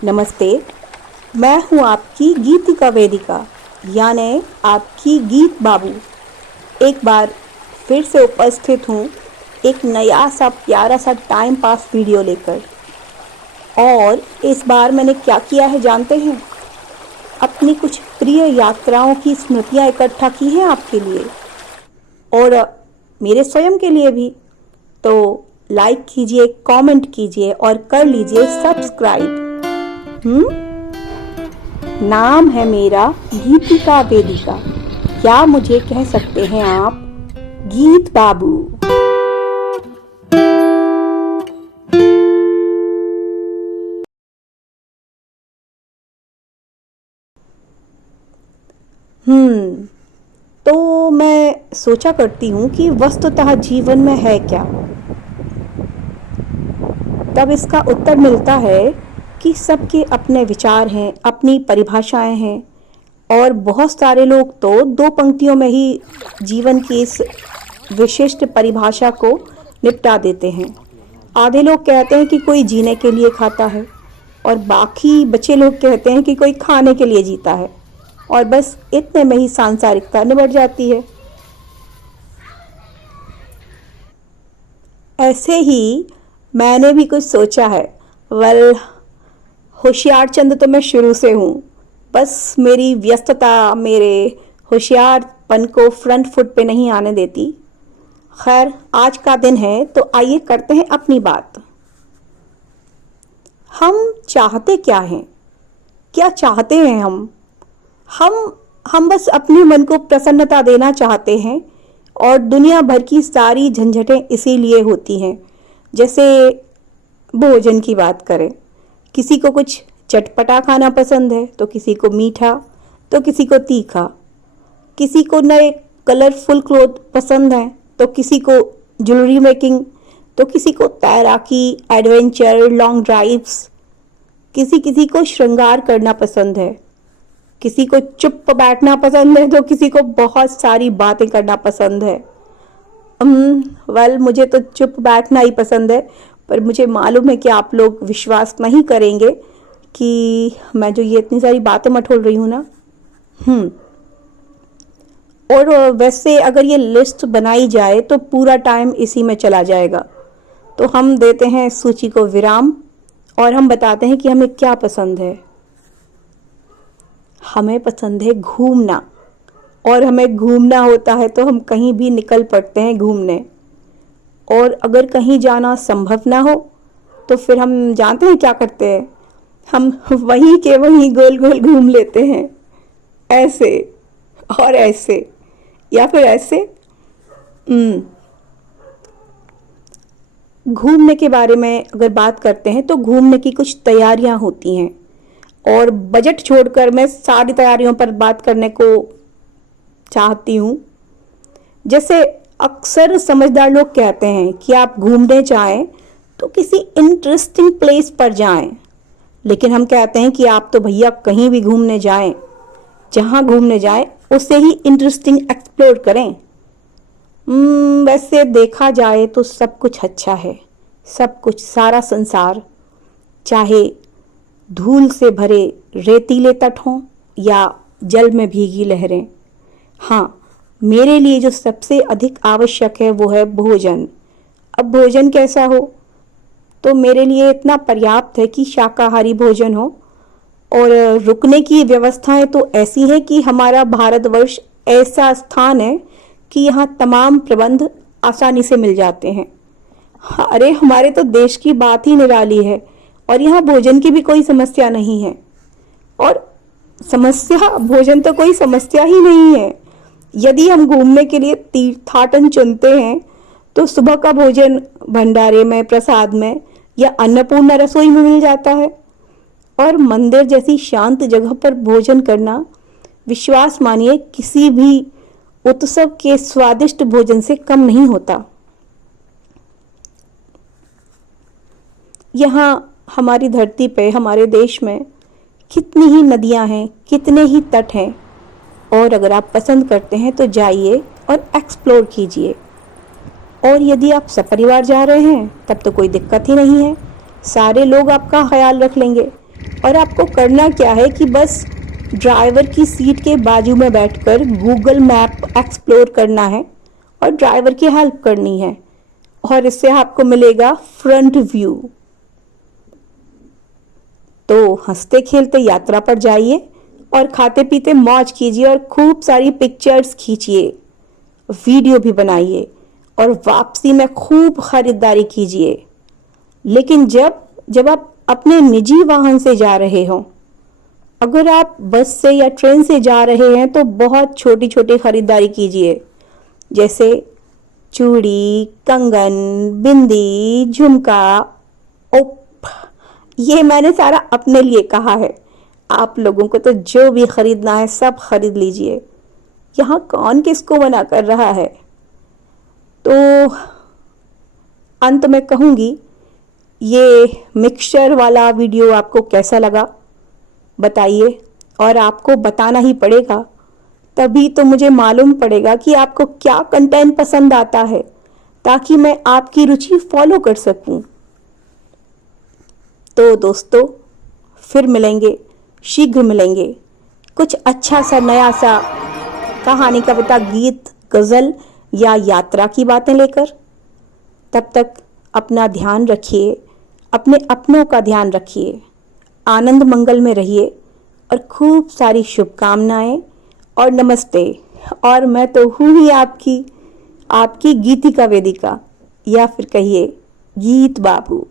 नमस्ते। मैं हूँ आपकी गीतिका वेदिका, यानी आपकी गीत बाबू। एक बार फिर से उपस्थित हूँ एक नया सा प्यारा सा टाइम पास वीडियो लेकर। और इस बार मैंने क्या किया है जानते हैं? अपनी कुछ प्रिय यात्राओं की स्मृतियाँ इकट्ठा की हैं आपके लिए और मेरे स्वयं के लिए भी। तो लाइक कीजिए, कमेंट कीजिए और कर लीजिए सब्सक्राइब। नाम है मेरा गीतिका वेदिका, या मुझे कह सकते हैं आप गीत बाबू। तो मैं सोचा करती हूँ कि वस्तुतः जीवन में है क्या। तब इसका उत्तर मिलता है कि सबके अपने विचार हैं, अपनी परिभाषाएं हैं। और बहुत सारे लोग तो दो पंक्तियों में ही जीवन की इस विशिष्ट परिभाषा को निपटा देते हैं। आधे लोग कहते हैं कि कोई जीने के लिए खाता है और बाकी बचे लोग कहते हैं कि कोई खाने के लिए जीता है, और बस इतने में ही सांसारिकता निबट जाती है। ऐसे ही मैंने भी कुछ सोचा है। होशियार चंद तो मैं शुरू से हूँ, बस मेरी व्यस्तता मेरे होशियारपन को फ्रंट फुट पे नहीं आने देती। खैर, आज का दिन है तो आइए करते हैं अपनी बात। हम चाहते क्या हैं? क्या चाहते हैं हम बस अपने मन को प्रसन्नता देना चाहते हैं, और दुनिया भर की सारी झंझटें इसीलिए होती हैं। जैसे भोजन की बात करें, किसी को कुछ चटपटा खाना पसंद है तो किसी को मीठा, तो किसी को तीखा। किसी को नए कलरफुल क्लोथ पसंद है तो किसी को ज्वेलरी मेकिंग, तो किसी को तैराकी, एडवेंचर, लॉन्ग ड्राइव्स। किसी किसी को श्रृंगार करना पसंद है, किसी को चुप बैठना पसंद है तो किसी को बहुत सारी बातें करना पसंद है। मुझे तो चुप बैठना ही पसंद है, पर मुझे मालूम है कि आप लोग विश्वास नहीं करेंगे कि मैं जो ये इतनी सारी बातें मटोल रही हूँ ना। और वैसे अगर ये लिस्ट बनाई जाए तो पूरा टाइम इसी में चला जाएगा। तो हम देते हैं सूची को विराम और हम बताते हैं कि हमें क्या पसंद है। हमें पसंद है घूमना, और हमें घूमना होता है तो हम कहीं भी निकल पड़ते हैं घूमने। और अगर कहीं जाना संभव ना हो तो फिर हम जानते हैं क्या करते हैं? हम वहीं के वहीं गोल गोल घूम लेते हैं, ऐसे और ऐसे, या फिर ऐसे। घूमने के बारे में अगर बात करते हैं तो घूमने की कुछ तैयारियां होती हैं, और बजट छोड़कर मैं सारी तैयारियों पर बात करने को चाहती हूँ। जैसे अक्सर समझदार लोग कहते हैं कि आप घूमने जाएं तो किसी इंटरेस्टिंग प्लेस पर जाएं, लेकिन हम कहते हैं कि आप तो भैया कहीं भी घूमने जाएं, जहां घूमने जाएं उसे ही इंटरेस्टिंग एक्सप्लोर करें। वैसे देखा जाए तो सब कुछ अच्छा है, सब कुछ, सारा संसार, चाहे धूल से भरे रेतीले तट हों या जल में भीगी लहरें। हाँ, मेरे लिए जो सबसे अधिक आवश्यक है वो है भोजन। अब भोजन कैसा हो? तो मेरे लिए इतना पर्याप्त है कि शाकाहारी भोजन हो, और रुकने की व्यवस्थाएं तो ऐसी हैं कि हमारा भारतवर्ष ऐसा स्थान है कि यहाँ तमाम प्रबंध आसानी से मिल जाते हैं। अरे, हमारे तो देश की बात ही निराली है, और यहाँ भोजन की भी कोई समस्या नहीं है। और समस्या, भोजन तो कोई समस्या ही नहीं है। यदि हम घूमने के लिए तीर्थाटन चुनते हैं तो सुबह का भोजन भंडारे में, प्रसाद में या अन्नपूर्णा रसोई में मिल जाता है। और मंदिर जैसी शांत जगह पर भोजन करना, विश्वास मानिए, किसी भी उत्सव के स्वादिष्ट भोजन से कम नहीं होता। यहाँ हमारी धरती पे, हमारे देश में कितनी ही नदियाँ हैं, कितने ही तट हैं, और अगर आप पसंद करते हैं तो जाइए और एक्सप्लोर कीजिए। और यदि आप सपरिवार जा रहे हैं तब तो कोई दिक्कत ही नहीं है, सारे लोग आपका ख्याल रख लेंगे। और आपको करना क्या है कि बस ड्राइवर की सीट के बाजू में बैठकर गूगल मैप एक्सप्लोर करना है और ड्राइवर की हेल्प करनी है, और इससे आपको मिलेगा फ्रंट व्यू। तो हंसते खेलते यात्रा पर जाइए और खाते पीते मौज कीजिए और खूब सारी पिक्चर्स खींचिए, वीडियो भी बनाइए और वापसी में खूब खरीदारी कीजिए। लेकिन जब जब आप अपने निजी वाहन से जा रहे हो, अगर आप बस से या ट्रेन से जा रहे हैं तो बहुत छोटी छोटी खरीदारी कीजिए, जैसे चूड़ी, कंगन, बिंदी, झुमका। ओप, ये मैंने सारा अपने लिए कहा है। आप लोगों को तो जो भी खरीदना है सब खरीद लीजिए, यहाँ कौन किसको मना कर रहा है। तो अंत में कहूँगी, ये मिक्सचर वाला वीडियो आपको कैसा लगा बताइए, और आपको बताना ही पड़ेगा, तभी तो मुझे मालूम पड़ेगा कि आपको क्या कंटेंट पसंद आता है, ताकि मैं आपकी रुचि फॉलो कर सकूं। तो दोस्तों, फिर मिलेंगे, शीघ्र मिलेंगे कुछ अच्छा सा नया सा कहानी, कविता, गीत, गज़ल या यात्रा की बातें लेकर। तब तक अपना ध्यान रखिए, अपने अपनों का ध्यान रखिए, आनंद मंगल में रहिए और खूब सारी शुभकामनाएं और नमस्ते। और मैं तो हूँ ही आपकी गीतिका वेदिका, या फिर कहिए गीत बाबू।